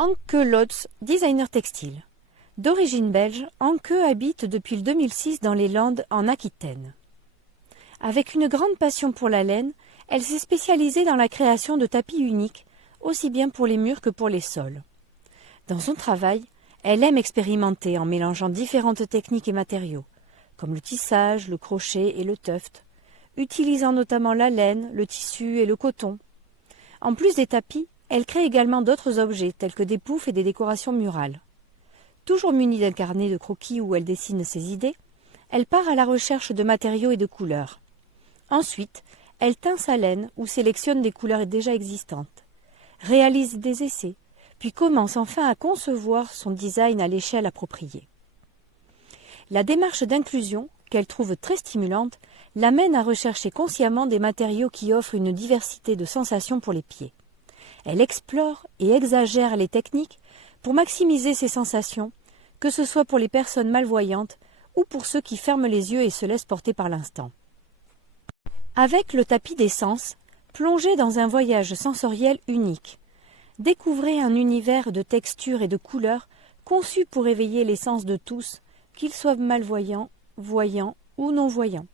Anke Lotz, designer textile. D'origine belge, Anke habite depuis le 2006 dans les Landes, en Aquitaine. Avec une grande passion pour la laine, elle s'est spécialisée dans la création de tapis uniques, aussi bien pour les murs que pour les sols. Dans son travail, elle aime expérimenter en mélangeant différentes techniques et matériaux, comme le tissage, le crochet et le tuft, utilisant notamment la laine, le tissu et le coton. En plus des tapis, elle crée également d'autres objets tels que des poufs et des décorations murales. Toujours munie d'un carnet de croquis où elle dessine ses idées, elle part à la recherche de matériaux et de couleurs. Ensuite, elle teint sa laine ou sélectionne des couleurs déjà existantes, réalise des essais, puis commence enfin à concevoir son design à l'échelle appropriée. La démarche d'inclusion, qu'elle trouve très stimulante, l'amène à rechercher consciemment des matériaux qui offrent une diversité de sensations pour les pieds. Elle explore et exagère les techniques pour maximiser ses sensations, que ce soit pour les personnes malvoyantes ou pour ceux qui ferment les yeux et se laissent porter par l'instant. Avec le tapis des sens, plongez dans un voyage sensoriel unique. Découvrez un univers de textures et de couleurs conçu pour éveiller les sens de tous, qu'ils soient malvoyants, voyants ou non-voyants.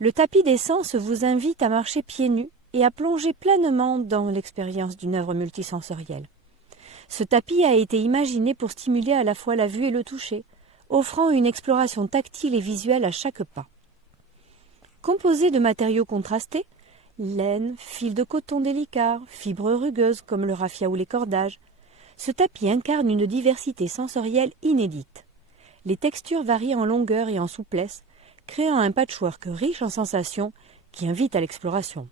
Le tapis des sens vous invite à marcher pieds nus et à plonger pleinement dans l'expérience d'une œuvre multisensorielle. Ce tapis a été imaginé pour stimuler à la fois la vue et le toucher, offrant une exploration tactile et visuelle à chaque pas. Composé de matériaux contrastés, laine, fil de coton délicat, fibres rugueuses comme le raffia ou les cordages, ce tapis incarne une diversité sensorielle inédite. Les textures varient en longueur et en souplesse, créant un patchwork riche en sensations qui invite à l'exploration.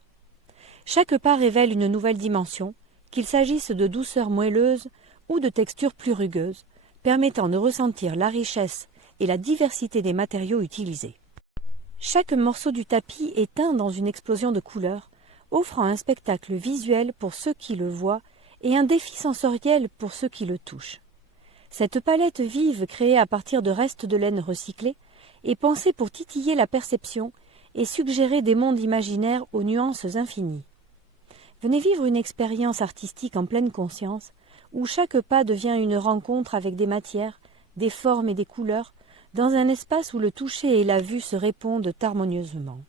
Chaque pas révèle une nouvelle dimension, qu'il s'agisse de douceur moelleuse ou de textures plus rugueuses, permettant de ressentir la richesse et la diversité des matériaux utilisés. Chaque morceau du tapis est teint dans une explosion de couleurs, offrant un spectacle visuel pour ceux qui le voient et un défi sensoriel pour ceux qui le touchent. Cette palette vive créée à partir de restes de laine recyclés est pensée pour titiller la perception et suggérer des mondes imaginaires aux nuances infinies. Venez vivre une expérience artistique en pleine conscience, où chaque pas devient une rencontre avec des matières, des formes et des couleurs, dans un espace où le toucher et la vue se répondent harmonieusement.